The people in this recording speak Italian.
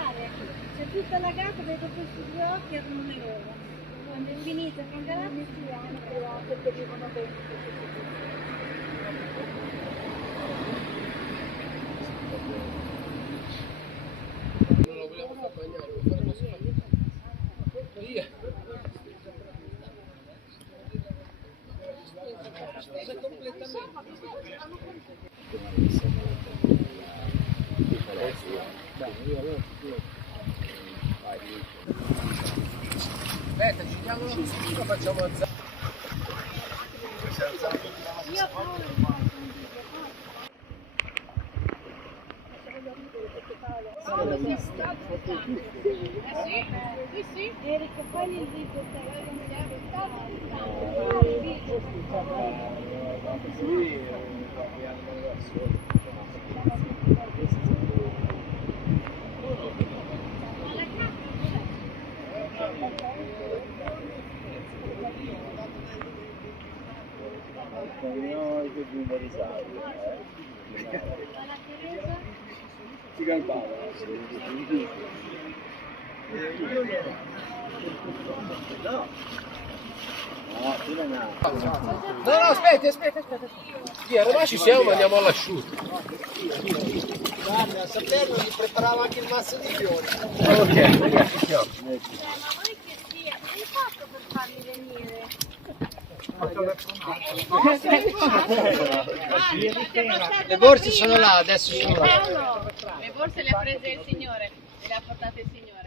fare. C'è tutta la gata, vedo questi due occhi erano loro. Quando è finita con Galattia si hanno provato che vivono bene. Non lo vogliamo far bagnare, lo faremo solo. Via. Aspetta, ci diamo lo studio, facciamo alzare. Io sì. Erika, fai il video Si calmava. No. No, aspetta. Via, ormai ci siamo, andiamo all'asciutto. Guarda, a saperlo gli preparava anche il mazzo di fiori. Ok, ci siamo. Le borse sono là, adesso sono là. Le borse le ha prese il signore, le ha portate il signore.